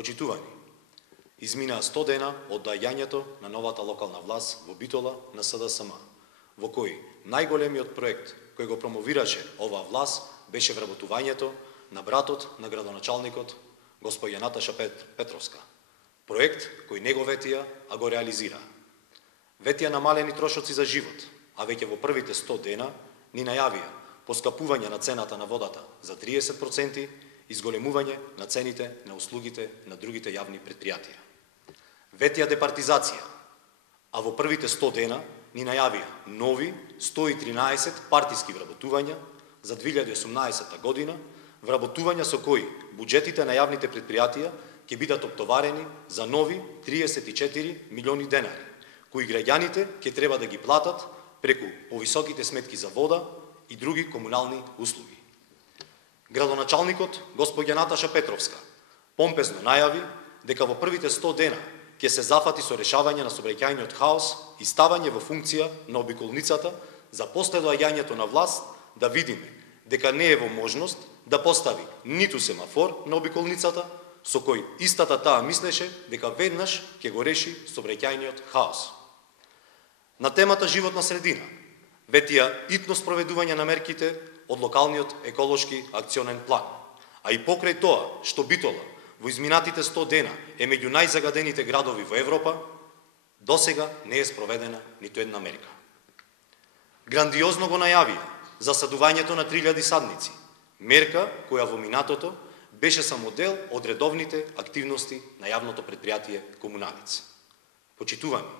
Почитувани, изминаа 100 дена од доаѓањето на новата локална власт во Битола на СДСМ, во кој најголемиот проект кој го промовираше оваа власт беше вработувањето на братот на градоначалникот госпоѓа Наташа Петровска. Проект кој не го ветија, а го реализира. Ветија намалени трошоци за живот, а веќе во првите 100 дена ни најавија поскапување на цената на водата за 30%, изголемување на цените на услугите на другите јавни предпријатија. Ветија департизација, а во првите 100 дена ни најавија нови 113 партиски вработувања за 2018 година, вработувања со кои буџетите на јавните предпријатија ќе бидат оптоварени за нови 34 милиони денари, кои граѓаните ќе треба да ги платат преку повисоките сметки за вода и други комунални услуги. Градоначалникот госпоѓа Наташа Петровска помпезно најави дека во првите 100 дена ќе се зафати со решавање на сообраќајниот хаос и ставање во функција на обиколницата за после доаѓањето на власт да видиме дека не е во можност да постави ниту семафор на обиколницата со кој истата таа мислеше дека веднаш ќе го реши сообраќајниот хаос. На темата животна средина ветија итно спроведување на мерките од локалниот еколошки акционен план, а и покрај тоа што Битола во изминатите 100 дена е меѓу најзагадените градови во Европа, досега не е спроведена ниту една мерка. Грандиозно го најавија засадувањето на 3000 садници, мерка која во минатото беше само дел од редовните активности на јавното предпријатие Комуналец. Почитувани,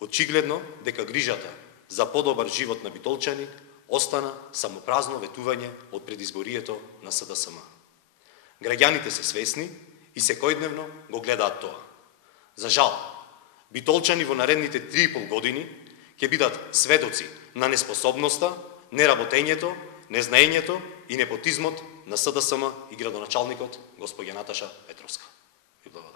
очигледно дека грижата за подобар живот на битолчани остана само празно ветување од предизборието на СДСМ. Граѓаните се свесни и секојдневно го гледаат тоа. За жал, битолчани во наредните 3,5 години ќе бидат сведоци на неспособноста, неработењето, незнаењето и непотизмот на СДСМ и градоначалникот госпоѓа Наташа Петровска.